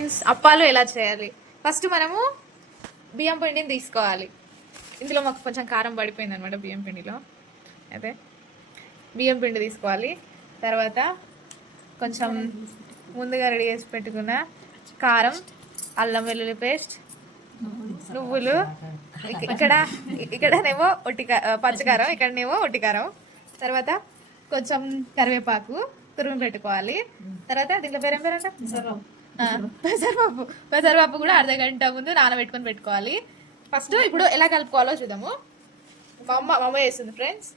Friends, అప్పాలు ఎలా చేయాలి. ఫస్ట్ మనము బియ్యం పిండిని తీసుకోవాలి. ఇందులో మాకు కొంచెం కారం పడిపోయింది అనమాట బియ్యం పిండిలో. అయితే బియ్యం పిండి తీసుకోవాలి. తర్వాత కొంచెం ముందుగా రెడీ చేసి పెట్టుకున్న కారం, అల్లం వెల్లుల్లి పేస్ట్, నువ్వులు, ఇక్కడనేమో పచ్చికారం, ఇక్కడనేమో ఒట్టికారం. తర్వాత కొంచెం కరివేపాకు తురుము పెట్టుకోవాలి. తర్వాత దీంట్లో పేరేం పేరంట పెసరపప్పు కూడా అర్ధగంట ముందు నానబెట్టుకొని పెట్టుకోవాలి. ఫస్ట్ ఇప్పుడు ఎలా కలుపుకోవాలో చూద్దాము. మా అమ్మ వేస్తుంది ఫ్రెండ్స్,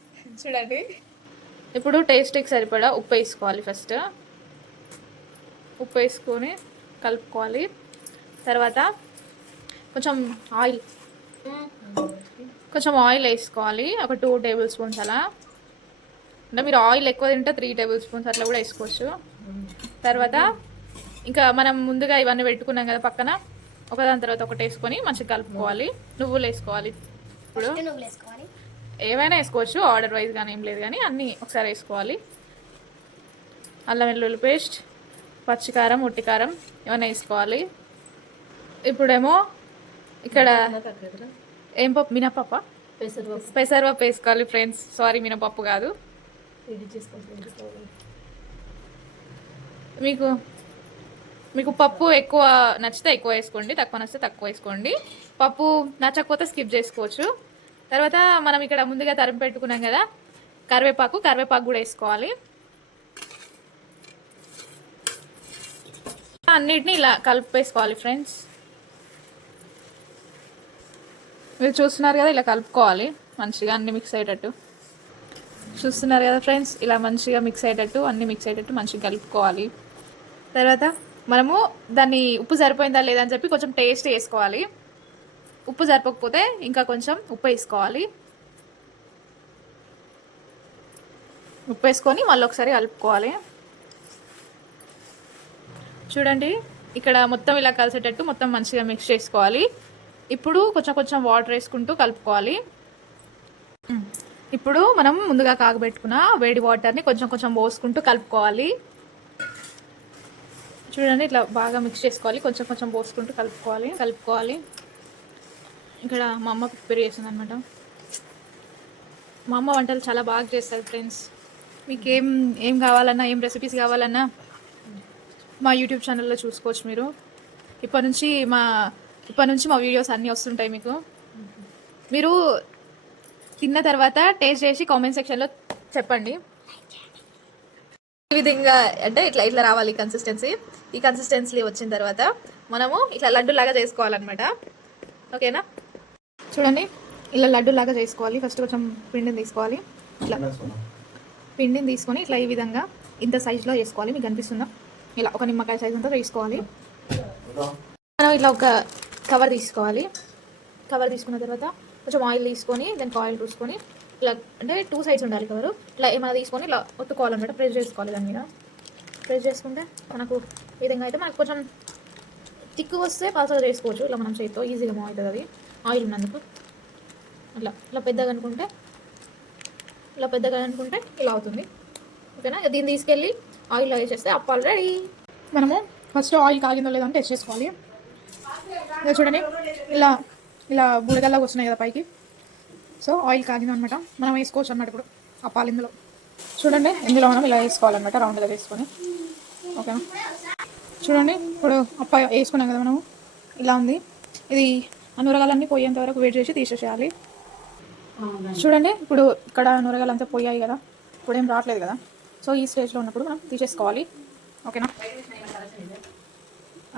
చూడండి. ఇప్పుడు టేస్ట్కి సరిపడా ఉప్పు వేసుకోవాలి. ఫస్ట్ ఉప్పు వేసుకొని కలుపుకోవాలి. తర్వాత కొంచెం ఆయిల్ వేసుకోవాలి. ఒక 2 టేబుల్ స్పూన్స్ అలా. అంటే మీరు ఆయిల్ ఎక్కువ తింటే 3 టేబుల్ స్పూన్స్ అట్లా కూడా వేసుకోవచ్చు. తర్వాత ఇంకా మనం ముందుగా ఇవన్నీ పెట్టుకున్నాం కదా పక్కన, ఒకదాని తర్వాత ఒకటి వేసుకొని మంచిగా కలుపుకోవాలి. నువ్వులు వేసుకోవాలి. ఇప్పుడు ఏమైనా వేసుకోవచ్చు, ఆర్డర్ వైజ్ కానీ ఏం లేదు, కానీ అన్నీ ఒకసారి వేసుకోవాలి. అల్లం వెల్లుల్లి పేస్ట్, పచ్చికారం, ఉట్టికారం ఇవన్నీ వేసుకోవాలి. ఇప్పుడేమో ఇక్కడ ఏం పప్పు, మినపప్పు, పెసరపప్పు వేసుకోవాలి ఫ్రెండ్స్. సారీ, మినపప్పు కాదు. మీకు పప్పు ఎక్కువ నచ్చితే ఎక్కువ వేసుకోండి, తక్కువ నచ్చితే తక్కువ వేసుకోండి. పప్పు నచ్చకపోతే స్కిప్ చేసుకోవచ్చు. తర్వాత మనం ఇక్కడ ముందుగా తరిమి పెట్టుకున్నాం కదా కరివేపాకు కూడా వేసుకోవాలి. అన్నిటిని ఇలా కలిపేసుకోవాలి ఫ్రెండ్స్. మీరు చూస్తున్నారు కదా, ఇలా కలుపుకోవాలి మంచిగా, అన్ని మిక్స్ అయ్యేటట్టు. చూస్తున్నారు కదా ఫ్రెండ్స్, ఇలా మంచిగా మిక్స్ అయ్యేటట్టు, అన్ని మిక్స్ అయ్యేటట్టు మంచిగా కలుపుకోవాలి. తర్వాత మనము దాన్ని ఉప్పు సరిపోయిందా లేదా అని చెప్పి కొంచెం టేస్ట్ వేసుకోవాలి. ఉప్పు సరిపోకపోతే ఇంకా కొంచెం ఉప్పు వేసుకోవాలి. ఉప్పు వేసుకొని మళ్ళీ ఒకసారి కలుపుకోవాలి. చూడండి, ఇక్కడ మొత్తం ఇలా కలిసేటట్టు మొత్తం మంచిగా మిక్స్ చేసుకోవాలి. ఇప్పుడు కొంచెం వాటర్ వేసుకుంటూ కలుపుకోవాలి. ఇప్పుడు మనం ముందుగా కాగబెట్టుకున్న వేడి వాటర్ని కొంచెం పోసుకుంటూ కలుపుకోవాలి. చూడండి, ఇట్లా బాగా మిక్స్ చేసుకోవాలి. కొంచెం పోసుకుంటూ కలుపుకోవాలి. ఇక్కడ మా అమ్మ ప్రిపేర్ చేస్తుంది అనమాట. మా అమ్మ వంటలు చాలా బాగా చేస్తారు ఫ్రెండ్స్. మీకు ఏం కావాలన్నా, ఏం రెసిపీస్ కావాలన్నా మా యూట్యూబ్ ఛానల్లో చూసుకోవచ్చు మీరు. ఇప్పటి నుంచి మా వీడియోస్ అన్నీ వస్తుంటాయి మీకు. మీరు తిన్న తర్వాత టేస్ట్ చేసి కామెంట్ సెక్షన్లో చెప్పండి. ఈ విధంగా అంటే ఇట్లా రావాలి కన్సిస్టెన్సీ. ఈ కన్సిస్టెన్సీ వచ్చిన తర్వాత మనము ఇట్లా లడ్డూలాగా చేసుకోవాలన్నమాట. ఓకేనా? చూడండి, ఇలా లడ్డూలాగా చేసుకోవాలి. ఫస్ట్ కొంచెం పిండిని తీసుకోవాలి. ఇట్లా పిండిని తీసుకొని ఇట్లా ఈ విధంగా ఇంత సైజులో చేసుకోవాలి. మీకు కనిపిస్తుందా? ఇలా ఒక నిమ్మకాయ సైజు అంతా వేసుకోవాలి. మనం ఇట్లా ఒక కవర్ తీసుకోవాలి. కవర్ తీసుకున్న తర్వాత కొంచెం ఆయిల్ తీసుకొని దానికి ఆయిల్ పూసుకొని ఇట్లా, అంటే 2 సైడ్స్ ఉండాలి కవరు. ఇట్లా ఏమైనా తీసుకొని ఇట్లా ఒత్తుకోవాలన్నమాట. ప్రెస్ చేసుకోవాలి. దాని మీద ప్రెస్ చేసుకుంటే మనకు ఈ విధంగా అయితే మనకు కొంచెం తిక్కు వస్తే పలసగా చేసుకోవచ్చు. ఇలా మనం చేతితో ఈజీగా మూవ్ అవుతుంది అది, ఆయిల్ ఉన్నందుకు. ఇట్లా పెద్దగా అనుకుంటే ఇలా అవుతుంది. ఓకేనా? దీన్ని తీసుకెళ్ళి ఆయిల్లో వేసేస్తే అప్పాలు రెడీ. మనము ఫస్ట్ ఆయిల్ కాగిందో లేదో అని టెస్ట్ చేసుకోవాలి. ఇలా చూడండి, ఇలా బుడగల్లాగా వస్తున్నాయి కదా పైకి. సో ఆయిల్ కాగింది అనమాట. మనం వేసుకోవచ్చు అన్నమాట ఇప్పుడు అప్పాలు ఇందులో. చూడండి, ఇందులో మనం ఇలా వేసుకోవాలన్నమాట, రౌండ్గా వేసుకొని. ఓకేనా? చూడండి, ఇప్పుడు అప్ప వేసుకున్నాం కదా మనము. ఇలా ఉంది. ఇది నూరగాలన్నీ పోయేంత వరకు వెయిట్ చేసి తీసేసేయాలి. చూడండి, ఇప్పుడు ఇక్కడ నూరగాలంతా పోయాయి కదా, ఇప్పుడు ఏం రావట్లేదు కదా. సో ఈ స్టేజ్లో ఉన్నప్పుడు మనం తీసేసుకోవాలి. ఓకేనా?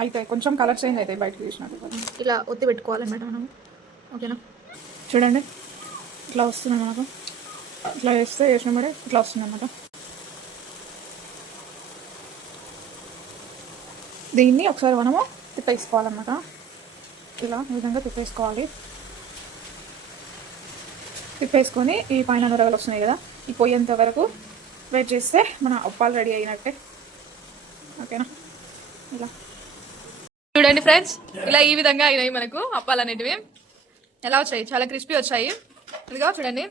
అయితే కొంచెం కలర్ చేంజ్ అవుతాయి బయటకు తీసినట్టు. ఇలా ఒత్తి పెట్టుకోవాలన్నమాట మనం. ఓకేనా? చూడండి, ఇట్లా వస్తుంది మనకు. ఇట్లా వేసినప్పుడే ఇట్లా వస్తుంది అన్నమాట. దీన్ని ఒకసారి మనము తిప్పేసుకోవాలన్నమాట. ఇలా ఈ విధంగా తిప్పేసుకొని ఈ పైన నూరగలు వస్తున్నాయి కదా, ఈ పోయేంత వరకు వెయిట్ చేస్తే మన అప్పాలు రెడీ అయినట్టే. ఓకేనా? ఇలా చూడండి ఫ్రెండ్స్, ఇలా ఈ విధంగా అయినాయి మనకు అప్పాలు అనేటివి. ఎలా వచ్చాయి? చాలా క్రిస్పీ వచ్చాయి. ఇదిగో చూడండి,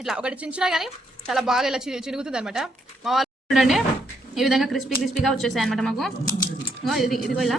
ఇట్లా ఒకటి చించినా కానీ చాలా బాగా ఇలా చిరుగుతుంది అనమాట. మా వాళ్ళు చూడండి ఈ విధంగా క్రిస్పీగా వచ్చేసాయి అనమాట మాకు. ఇదిగో ఇలా